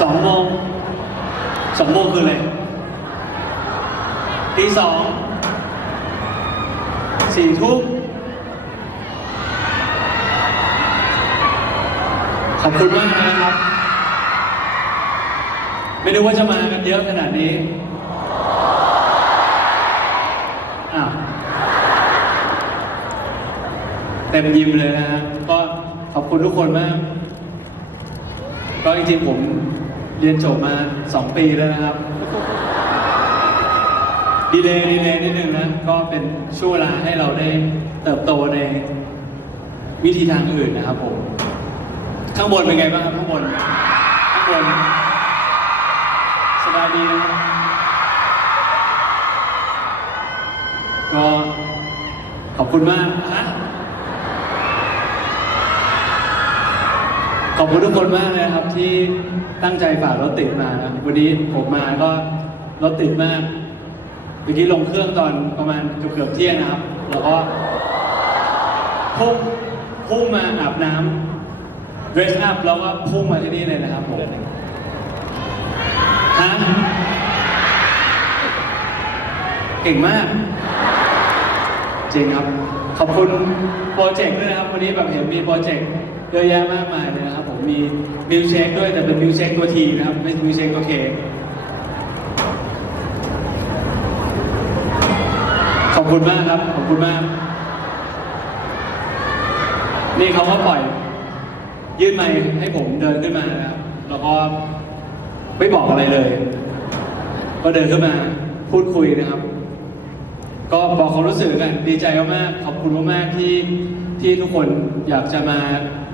สองโมงสองโมงคืออะไรตีสองสี่ทุ่มขอบคุณมากนะครับ ไม่รู้ว่าจะมากันเยอะขนาดนี้อ้าวเต็มยิมเลยนะฮะก็ขอบคุณทุกคนมาก ก็จริงๆผม เรียนจบมา 2 ปีแล้วนะครับ ดีเลยดีเลยนิดนึงนะ ก็เป็นช่วงเวลาให้เราได้เติบโตในวิธีทางอื่นนะครับผม ข้างบนเป็นไงบ้างครับข้างบน ข้างบน สบายดีนะครับก็ขอบคุณมากฮะ ข อบคุณทุกคนมากเลยครับที่ตั้งใจฝ่ารถติดมานะวันนี้ผมมาก็รถติดมากเมื่อกี้ลงเครื่องตอนประมาณเกือบเกือบเที่ยงนะครับ แล้วก็พุ่งพุ่งมาอาบน้ำ dress up แล้วก็พุ่งมาที่นี่เลยนะครับผมฮะเก่งมาก จริงครับ ขอบคุณโปรเจกต์ด้วยนะครับ วันนี้แบบเห็นมีโปรเจกต์เยอะแยะมากมายเลยนะครับ มีมิวเชคด้วยแต่เป็นมิวเชคตัวทีนะครับ ไม่มิวเชคตัวเคขอบคุณมากครับ ขอบคุณมาก นี่เขาก็ปล่อย ยื่นไมค์ให้ผมเดินขึ้นมานะครับแล้วก็ไม่บอกอะไรเลย ก็เดินขึ้นมาพูดคุยนะครับ ก็บอกความรู้สึกกันดีใจมากๆขอบคุณมากๆที่ ที่ทุกคนอยากจะมา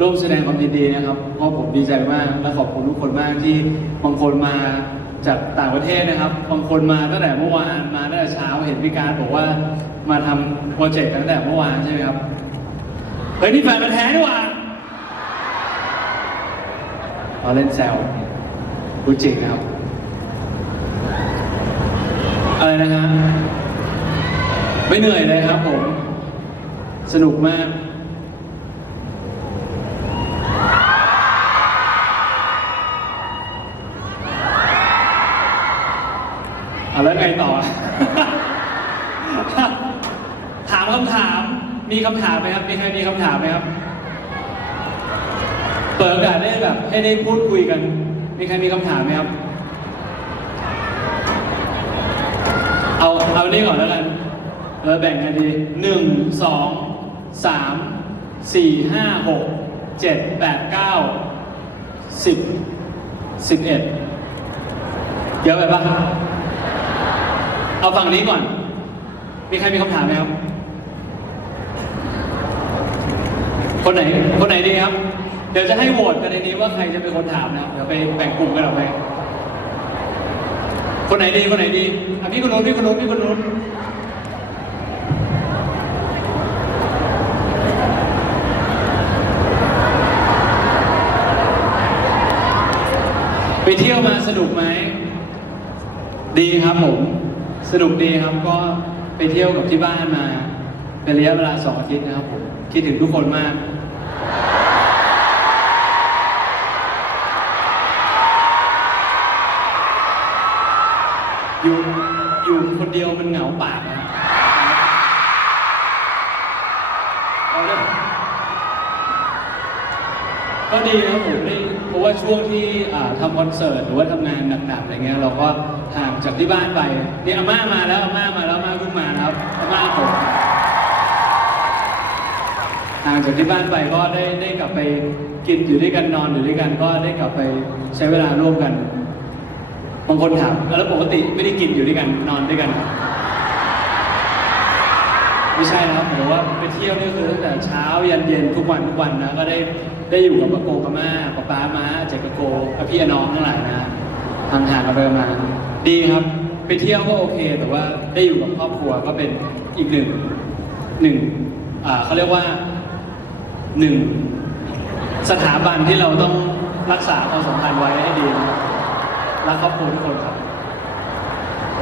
ร่วมแสดงความยินดีนะครับเพราะผมดีใจมากและขอบคุณทุกคนมากที่บางคนมาจากต่างประเทศนะครับ บางคนมาตั้งแต่เมื่อวานมาตั้งแต่เช้าเห็นพี่การบอกว่ามาทำโปรเจกต์ตั้งแต่เมื่อวานใช่ไหมครับเฮ้ยนี่แฟนมันแท้นี่หว่าเราเล่นแซวพูดจริงนะครับอะไรนะฮะไม่เหนื่อยเลยครับผม สนุกมาก เอาแล้วไงต่อ ถามคำถาม มีคำถามไหมครับ มีใครมีคำถามไหมครับ เปิดโอกาสได้แบบให้ได้พูดคุยกัน มีใครมีคำถามไหมครับ เอาเอานี่ก่อนแล้วกัน เออแบ่งกันดีหนึ่งสองสามสี่ห้าหกเจ็ดแปดเก้าสิบสิบเอ็ดเยอะไปปะ เอาฝั่งนี้ก่อน มีใครมีคำถามไหมครับ คนไหน คนไหนดีครับ เดี๋ยวจะให้โหวตกันในนี้ว่าใครจะเป็นคนถามนะครับเดี๋ยวไปแบ่งกลุ่มกันออกไป คนไหนดี คนไหนดีอะพี่คนนู้นพี่คนนู้นพี่คนนู้นไปเที่ยวมาสนุกไหมดีครับผม สนุกดีครับก็ไปเที่ยวกับที่บ้านมา เป็นระยะเวลาสองอาทิตย์นะครับผมคิดถึงทุกคนมากอยู่อยู่คนเดียวมันเหงาปากนะเอาเลยก็ดีนะครับผมได้เพราะว่าช่วงที่ทำคอนเสิร์ตหรือว่าทำงานหนักๆอะไรเงี้ยเราก็ ห่างจากที่บ้านไปนี่อาม่ามาแล้วอาม่ามาแล้วอาม่าเพิ่งมาครับอาม่าผมห่างจากที่บ้านไปก็ได้ได้กลับไปกินอยู่ด้วยกันนอนอยู่ด้วยกันก็ได้กลับไปใช้เวลาร่วมกันบางคนถามแล้วปกติไม่ได้กินอยู่ด้วยกันนอนด้วยกันไม่ใช่นะครับหมายว่าไปเที่ยวนี่คือตั้งแต่เช้ายันเย็นทุกวันทุกวันนะก็ได้ได้อยู่กับปะโกกับม่าป๊าป๊าม้าเจกกะโกพี่น้องทั้งหลายนะห่างหางๆกันไปมา ดีครับ ไปเที่ยวก็โอเค แต่ว่าได้อยู่กับครอบครัวก็เป็นอีกหนึ่งหนึ่งอ่าเขาเรียกว่าหนึ่งสถาบันที่เราต้องรักษาความสัมพันธ์ไว้ให้ดีนะครับรักครอบครัวทุกคนครับ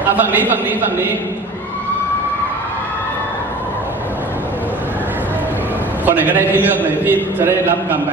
อะฝั่งนี้ฝั่งนี้ฝั่งนี้ คนไหนก็ได้พี่เลือกเลยพี่จะได้รับกรรมไป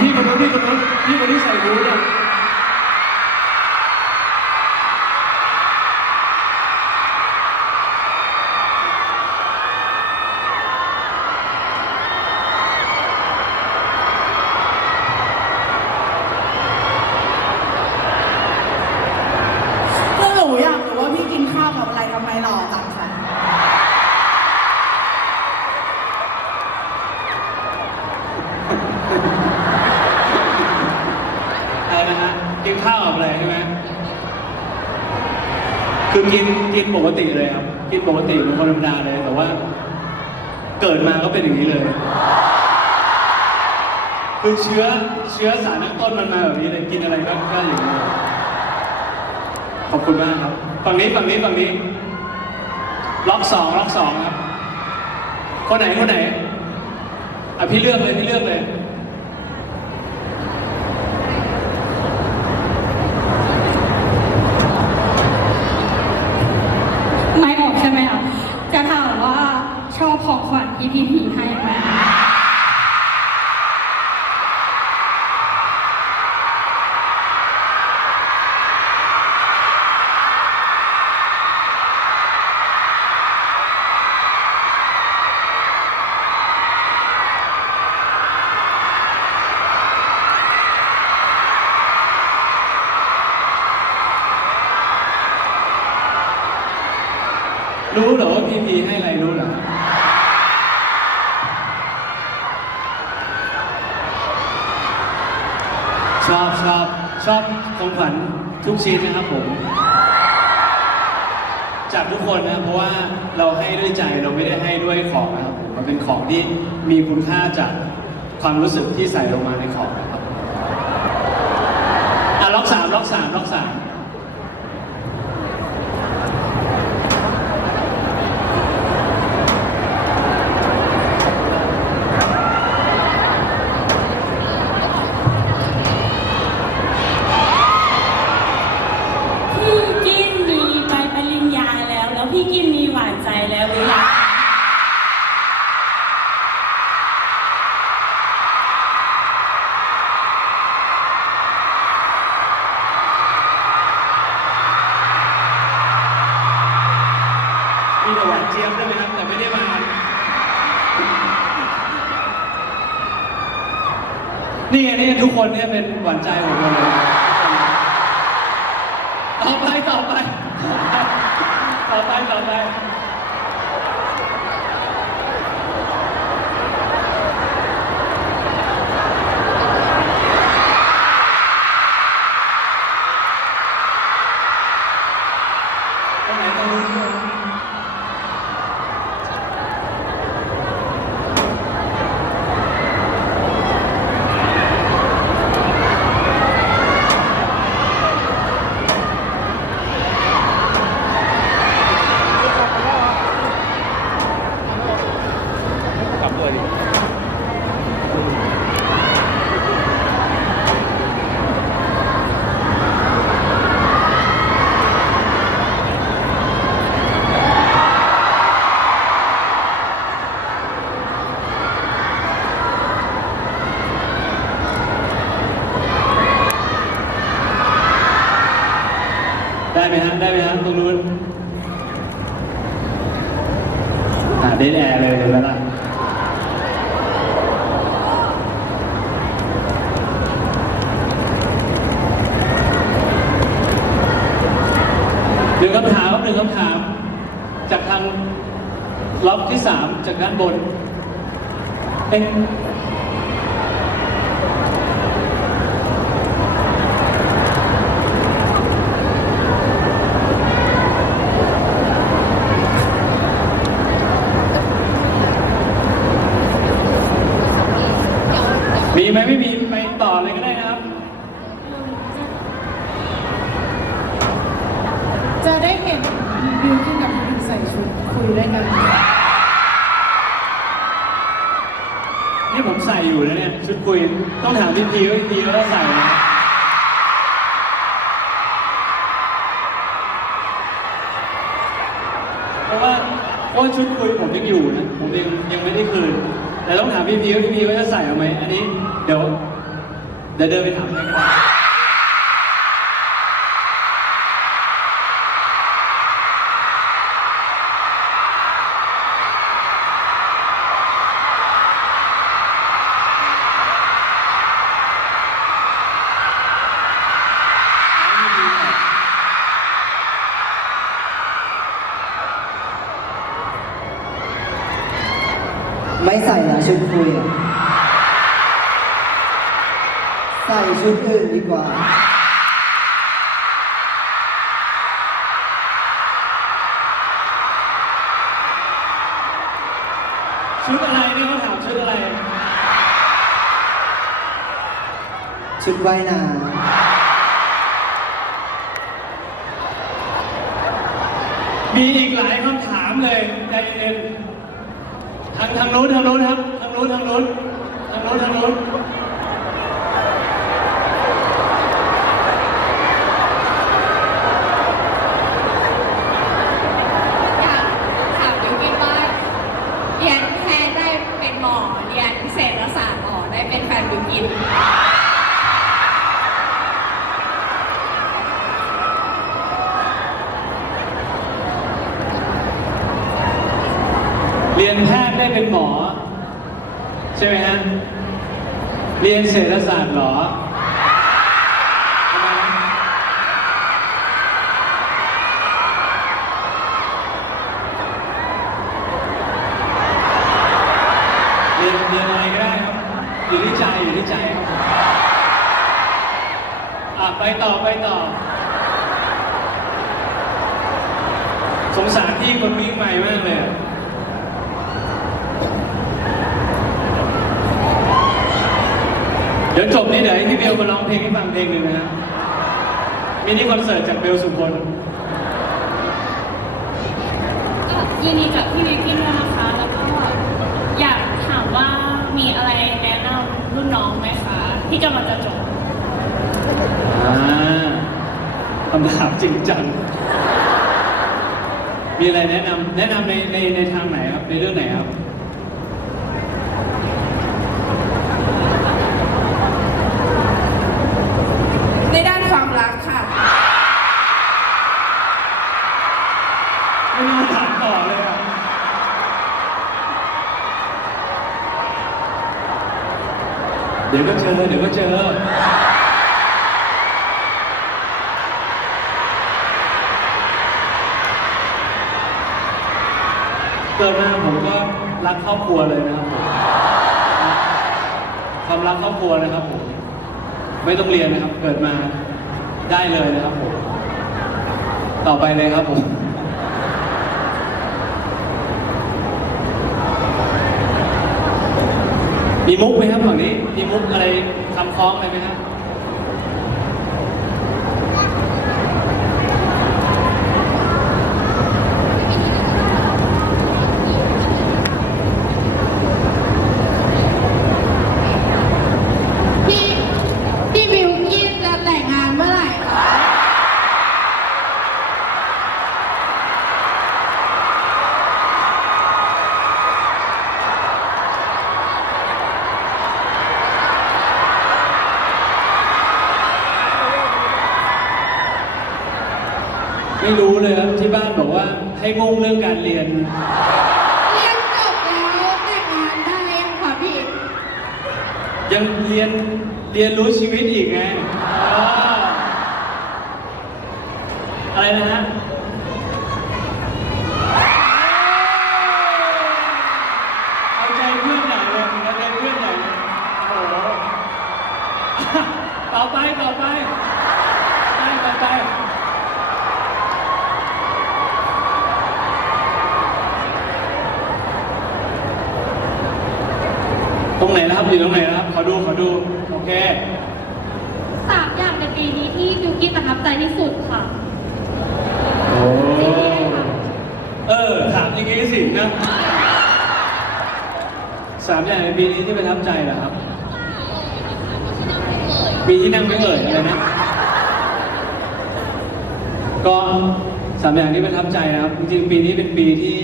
พี่คนนั้นพี่คนนั้นพี่คนที่ใส่หูเนี่ย ก็หนูอยากรู้ว่าพี่กินข้าวกับอะไรทำไมหล่อจังคะ อะไรนะฮะกินข้าวกับอะไรใช่ไหมคือกินกินปกติเลยครับ กินปกติเป็นคนธรรมดาเลย แต่ว่า เกิดมาก็เป็นอย่างนี้เลย คือเชื้อเชื้อสารตั้งต้นมันมาแบบนี้เลยกินอะไรก็ก็อย่างนี้เลยขอบคุณมากครับ ฝั่งนี้ฝั่งนี้ฝั่งนี้ ล็อกสองล็อกสองครับ คนไหนคนไหนอะพี่เลือกเลยพี่เลือกเลย ไม่ออกใช่ไหมคะจะถามว่า ชอบของขวัญที่พี่พี อบชอบชอบของขวัญทุกชิ้นนะครับผม จากทุกคนนะเพราะว่าเราให้ด้วยใจเราไม่ได้ให้ด้วยของนะครับผมมันเป็นของที่มีคุณค่าจากความรู้สึกที่ใส่ลงมาในของนะครับอะล็อกสามล็อกสามล็อกสามานเจี๊ยบได้ไหมครับ แต่ไม่ได้มานี่นี่ทุกคนเนี่ยเป็นหวานใจของเราเลยต่อไปต่อไปต่อไปต่อไป พี่พีวพี่พีว่าจะใส่เอาไหมอันนี้ เดี๋ยวเดี๋ยวเดินไปถามให้ก็ได้ ไม่ใส่นะ ชุดคุยอะใส่ชุดอื่นดีกว่า ชุดอะไรเนี่ยเขาถามชุดอะไร ชุดว่ายน้มีอีกหลายคำถามเลยใจเย็นทางทางนู้นทางนู้นครับทางนู้นทางนู้นทางนู้นทางนู้น อยากถามบิวกินว่าเรียนแพทย์ได้เป็นหมอเรียนเศรษฐศาสตร์หมอได้เป็นแฟนบิวกิน เรียนแพทย์ได้เป็นหมอ ใช่ไหมฮะ เรียนเศรษฐศาสตร์เหรอทำไมนะเรียนเรียนอะไรก็ได้ครับ อยู่ที่ใจอยู่ที่ใจครับอะไปต่อไปต่อ สงสารพี่คนวิ่งใหม่มากเลยอะ เดี๋ยวจบนี้เดี๋ยวให้พี่เบลมาร้องเพลงให้ฟังเพลงหนึ่งนะฮะมินิคอนเสิร์ตจากเบลสุพลก็ยินดีกับพี่วิกกี้ด้วยนะคะ แล้วก็อยากถามว่ามีอะไรแนะนำรุ่นน้องไหมคะ ที่กำลังจะจบอ่าคำถามจริงจัง มีอะไรแนะนำแนะนำในในในทางไหนครับ ในเรื่องไหนครับ ในด้านความรักค่ะ ไม่น่าถามต่อเลยอะ เดี๋ยวก็เจอเดี๋ยวก็เจอ เกิดมาผมก็รักครอบครัวเลยนะครับผมความรักครอบครัวนะครับผม ไม่ต้องเรียนนะครับ เกิดมาได้เลยนะครับผม ต่อไปเลยครับผม มีมุกไหมครับฝั่งนี้ มีมุกอะไรคำคล้องอะไรไหมครับ บ้านบอกว่าให้มุ่งเรื่องการเรียน เรียนจบแล้วแต่งงานได้ยังคะพี่ยังเรียนเรียนรู้ชีวิตอีกไงอ่าอะไรนะฮะ เอาใจเพื่อนใหญ่เลยเอาใจเพื่อนใหญ่เลยโอ้โห ต่อไปต่อไปไปต่อไป ตรงไหนนะครับ อยู่ตรงไหนนะครับ ขอดูขอดู โอเค สามอย่างในปีนี้ที่บิวกิ้นประทับใจที่สุดค่ะ โอ้ เออ ถามอย่างงี้สินะสามอย่างในปีนี้ที่ประทับใจเหรอครับ มีที่นั่งไม่เอ่ยอะไรนะ ก็สามอย่างที่ประทับใจนะครับ จริงๆปีนี้เป็นปีที่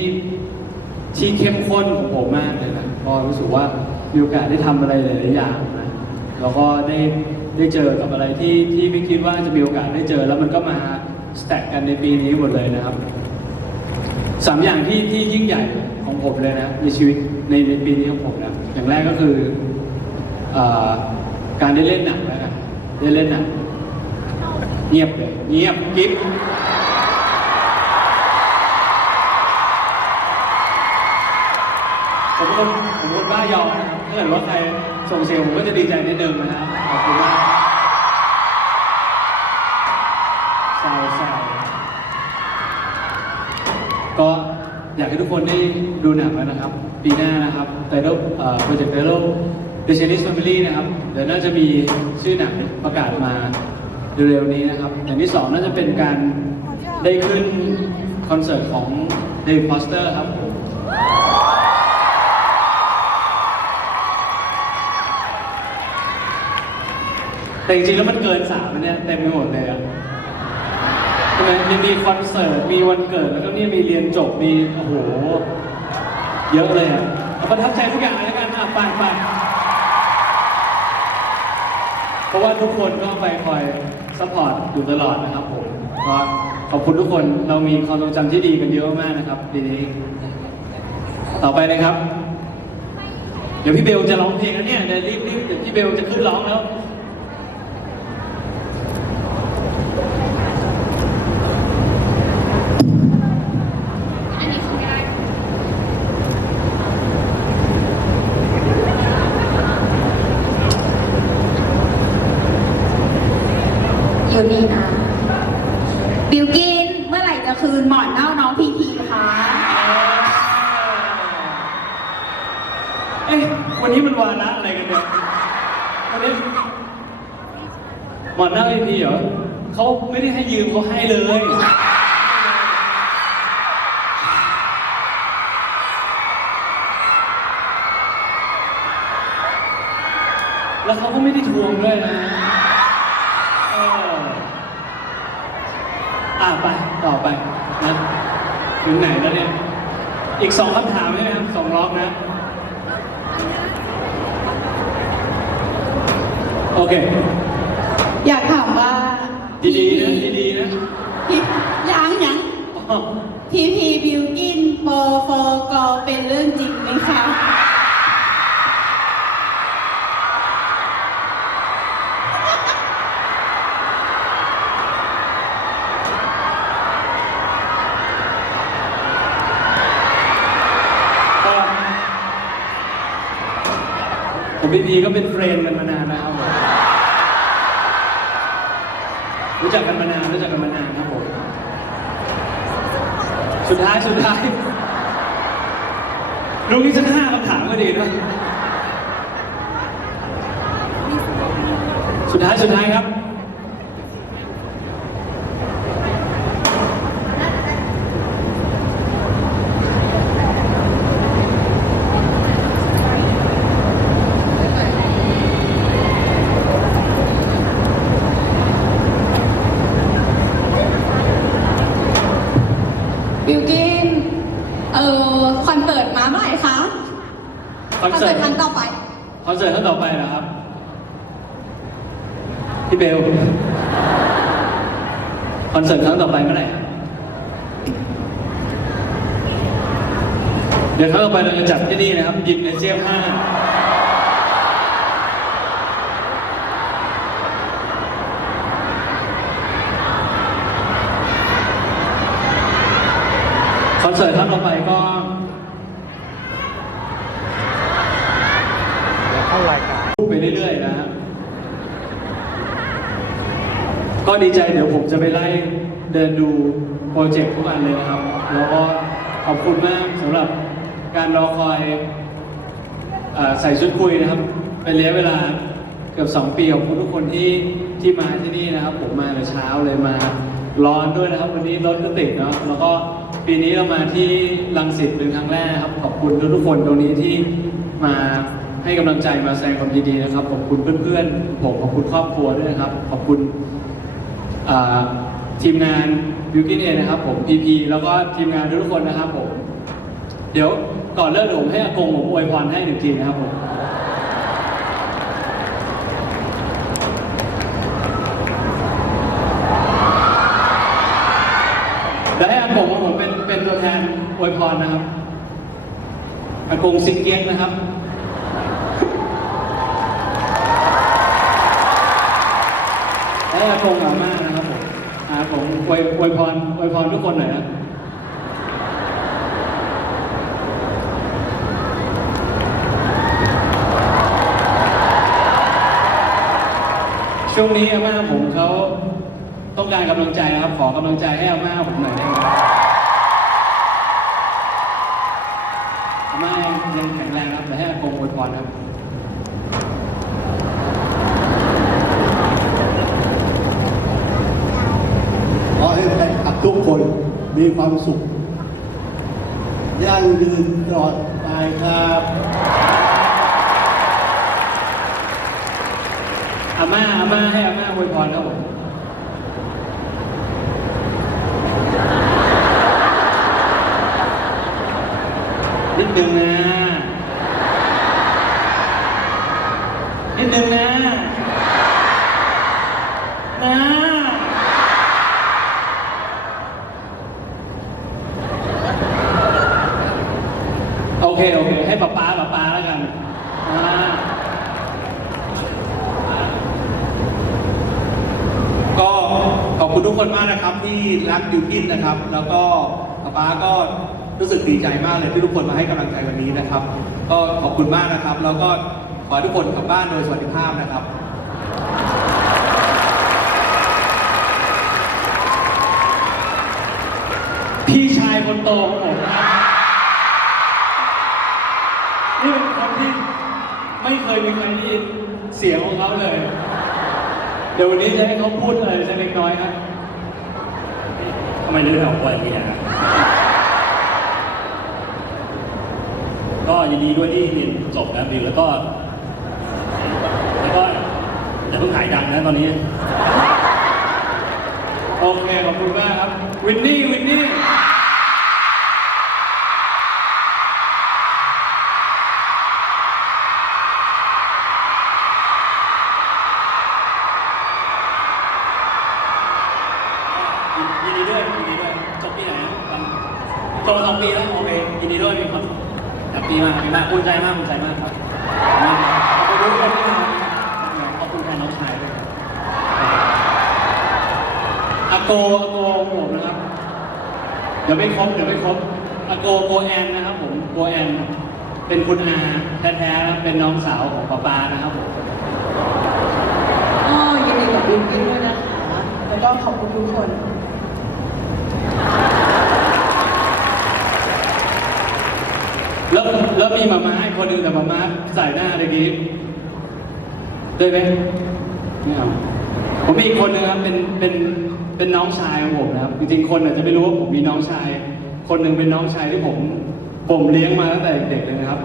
ที่เข้มข้นของผมมากเลยนะก็รู้สึกว่ามีโอกาสได้ทำอะไรหลายๆอย่างนะแล้วก็ได้ได้เจอกับอะไรที่ที่ไม่คิดว่าจะมีโอกาสได้เจอ แล้วมันก็มาสแต็กกันในปีนี้หมดเลยนะครับ สามอย่างที่ที่ยิ่งใหญ่ของผมเลยนะในชีวิตในในปีนี้ของผมนะอย่างแรกก็คืออการได้เล่นหนังแล้วกันได้เล่นหนังเงียบเลยเงียบกิ๊บผมเป็นคนผมเป็นคนบ้ายอมนะครับถ้าเกิดว่าใครส่งเสียงผมก็จะดีใจนิดนึงนะครับากให้ทุกคนได้ดูหนังแล้วนะครับ ปีหน้านะครับไตเติ้ลโปรเจกต์ไตเติ้ล The Chinese Family นะครับเดี๋ยวน่าจะมีชื่อหนังประกาศมาเร็วๆนี้นะครับ อย่างที่สองน่าจะเป็นการได้ขึ้นคอนเสิร์ตของ David Foster ครับผมแต่จริงๆแล้วมันเกินสามเนี่ยเต็มไปหมดเลยอะ ช่ไหมยังมีคอนเสิร์ต มีวันเกิด แล้วก็นี่มีเรียนจบ มี โอ้โห เยอะเลยอะเอาประทับใจทุกอย่างเลยล้วกันอะไปไปเพราะว่าทุกคนก็ไปคอยซัพพอร์ตอยู่ตลอดนะครับผม ก็ขอบคุณทุกคน เรามีความทรงจำที่ดีกันเยอะมากนะครับปีนี้ ต่อไปเลยครับ เดี๋ยวพี่เบลจะร้องเพลงแล้วเนี่ย เดี๋ยวรีบรีบเดี๋ยวพี่เบลจะขึ้นร้องแล้ว อันนี้คือไม่ได้ อยู่นี่นะ บิวกิน เมื่อไหร่จะคืนหมอนเน่าน้องพีพีคะ เอ๊ะวันนี้มันวาระอะไรกันเนี่ยวันนี้หมอนหน้าไอพีเหรอเขาไม่ได้ให้ยืมเขาให้เลย แล้วเขาก็ไม่ได้ทวงด้วยนะเอออะไป ต่อไปนะ ถึงไหนแล้วเนี่ย อีกสองคำถามใช่ไหมครับสองรอบนะ โอเค อยากถามว่าดีๆนะดีๆนะพี่ยังยัง อ๋อพีพีบิวกินโปรโฟกอเป็นเรื่องจริงไหมคะ ก็ผมพี่พีก็เป็นเฟรนด์กันมานานนะครับผมรู้จักกันมานานรู้จักกันมานานครับผม สุด ท้ายสุดท้ายลุงนี้สักห้าคำถามก็ดีนะสุดท้ายสุดท้ายครับ เสิร์ตครั้งต่อไปนะครับ พี่เบลคอนเสิร์ตครั้งต่อไปเมื่อไหร่เดี๋ยวครั้งต่อไปเราจะจัดที่นี่นะครับยิมในเซียมห้าคอนเสิร์ตครั้งต่อไปก็ ก็ดีใจเดี๋ยวผมจะไปไล่เดินดูโปรเจกต์ทุกอันเลยนะครับ แล้วก็ขอบคุณมากสำหรับการรอคอยอใส่ชุดคุยนะครับ เป็นระยะเวลาเกือบ 2 ปีของคุณทุกคนที่ที่มาที่นี่นะครับ ผมมาแต่เช้าเลยมาร้อนด้วยนะครับ วันนี้รถก็ติดเนาะแล้วก็ปีนี้เรามาที่ลังสิตเป็นครั้งแรกครับ ขอบคุณทุกคนตรงนี้ที่มาให้กำลังใจมาแสดงความยินดีนะครับ ขอบคุณเพื่อนๆ ผมขอบคุณครอบครัวด้วยนะครับ ขอบคุณ ทีมงานบิวกินเองนะครับผมพีพีแล้วก็ทีมงานทุกๆคนนะครับผม เดี๋ยวก่อนเริ่มผมให้อากงผมอวยพรให้หนึ่งทีนะครับผมเดี๋ยวให้อากงของผมเป็นเป็นตัวแทนอวยพรนะครับอากงซิงเกียนนะครับ ให้อากงอาม่านะครับผมอากง อวยพรอวยพรทุกคนหน่อยนะช่วงนี้อาม่าผมเขาต้องการกำลังใจนะครับ ขอกำลังใจให้อาม่าผมหน่อยได้ไหมอาม่ายังแข็งแรงครับแต่ให้อากงอวยพรครับ ขอให้แฟนคลับทุกคน มีความสุขยั่งยืนตลอดไปครับอาม่าอาม่าให้อาม่าอวยพรครับผมนิดนึงนะนิดนึงนะนะโอเค โอเค ให้ป๊าป๊าป๊าป๊าแล้วกันอ่า ก็ขอบคุณทุกคนมากนะครับที่รักดิวกินนะครับ แล้วก็ป๊าป๊าก็รู้สึกดี ใจมากเลยที่ทุกคนมาให้กำลังใจวันนี้นะครับ ก็ขอบคุณมากนะครับ แล้วก็ขอทุกคนกลับบ้านโดยสวัสดิภาพนะครับพี่ชายคนโตของผมนะนี่เป็นคนที่ไม่เคยมีใครได้ยินเสียงของเขาเลย เดี๋ยววันนี้จะให้เขาพูดอะไรสักเล็กน้อยครับทำไมนึกไม่ออกตัวอย่างนี้นะครับ ก็ยินดีด้วยที่เรียนจบนะบิวแล้วก็ แล้วก็อย่าเพิ่งหายดังนะตอนนี้ โอเค ขอบคุณมากครับ วินนี่ วินนี่ ยินดีด้วยยินดีด้วยจบปีไหนนะตอนจบมาสองปีแล้ว โอเค ยินดีด้วยมีความแฮ ปปี้มากปีมากภูมิใจมากภูมิใจมากครับขอบคุณทุกคนที่มาขอบคุณแทนน้องชายด้วยอาโกอาโกผมนะครับ เดี๋ยวไม่ครบเดี๋ยวไม่ครบอาโกโกแอนนะครับผมโกแอนเป็นคุณอาแท้ๆเป็นน้องสาวของป๊าปานะครับผมอ๋อยินดีกับบิวกิ้นด้วยนะคะ แล้วก็ขอบคุณทุกคน แล้วแล้วมีมาม้าอีกคนหนึ่งแต่มาม้าใส่หน้าตะกี้ได้ไหมไม่เอาผมมีอีกคนหนึ่งครับเป็นเป็นเป็นน้องชายของผมนะครับ จริงๆคนอาจจะไม่รู้ว่าผมมีน้องชาย คนหนึ่งเป็นน้องชายที่ผม ผมเลี้ยงมาตั้งแต่เด็กๆเลยนะครับ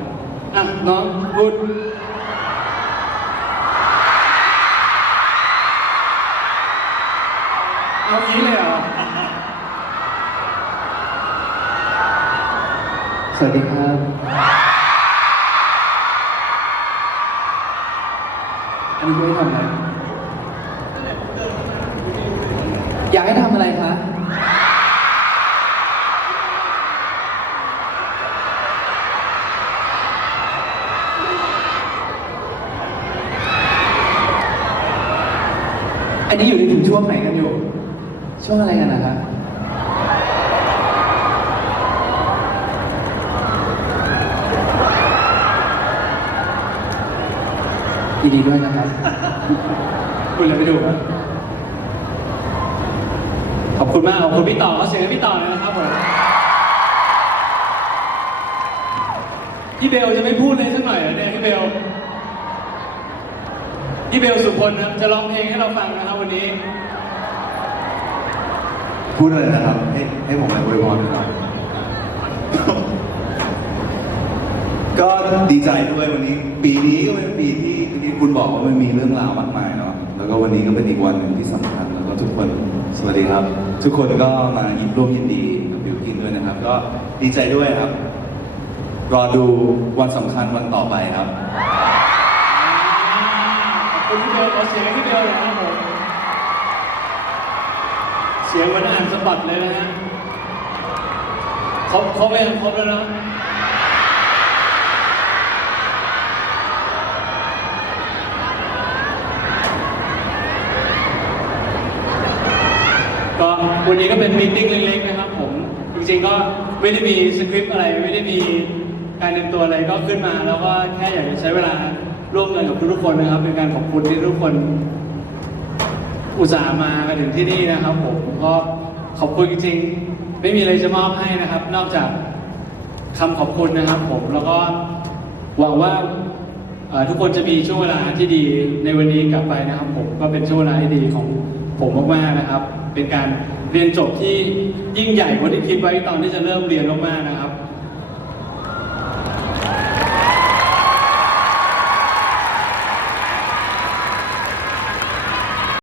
อะน้องพูดเอางี้เลยเหรอสวัสดีครับ อันนี้ไม่ทำอะไร อยากให้ทำอะไรคะ อ อันนี้อยู่ในถึงช่วงไหนกันอยู่ ช่วงอะไรกันนะครับยินดีด้วยนะครับ คุณเลยไป ดูครับขอบคุณมากขอบคุณพี่ต่อเขาเสียงให้พี่ต่อเลยนะครับผมพี่เบลจะไม่พูดเลยสักหน่อยเหรอเนี่ยพี่เบลพี่เบลสุพลนะครับจะร้องเพลงให้เราฟังนะครับวันนี้ พูดอะไรนะครับ ให้ให้ผมไปอวยพรหน่อยก็ดีใจด้วยวันนี้ ปีนี้ก็เป็นปีที่ที่คุณบอกว่ามันมีเรื่องราวมากมายเนาะ แล้วก็วันนี้ก็เป็นอีกวันหนึ่งที่สำคัญแล้วก็ทุกคนสวัสดีครับ ทุกคนก็มายิ้มร่วมยินดีกับบิวกินด้วยนะครับ ก็ดีใจด้วยครับ รอดูวันสำคัญวันต่อไปครับขอบคุณพี่เบลขอเสียงให้พี่เบลหน่อยนะครับผมเสียงเหมันอ่านสปอตเลยนะฮะครบครบไปยังครบแล้วนะก็ วันนี้ก็เป็นมีติ้งเล็กๆนะครับผมจริงๆก็ไม่ได้มีสคริปต์อะไรไม่ได้มีการเตรียมตัวอะไรก็ขึ้นมา แล้วก็แค่อยากจะใช้เวลาร่วมกันกับทุกๆคนนะครับเป็นการขอบคุณที่ทุกคน อุตส่าห์มากันถึงที่นี่นะครับผมก็ขอบคุณจริงๆ ไม่มีอะไรจะมอบให้นะครับ นอกจากคำขอบคุณนะครับ ผมแล้วก็หวังว่าทุกคนจะมีช่วงเวลาที่ดีในวันนี้กลับไปนะครับ ผมก็เป็นช่วงเวลาที่ดีของผมมากๆนะครับ เป็นการ เรียนจบที่ยิ่งใหญ่กว่าที่คิดไว้ตอนที่จะเริ่มเรียนมากๆนะครับ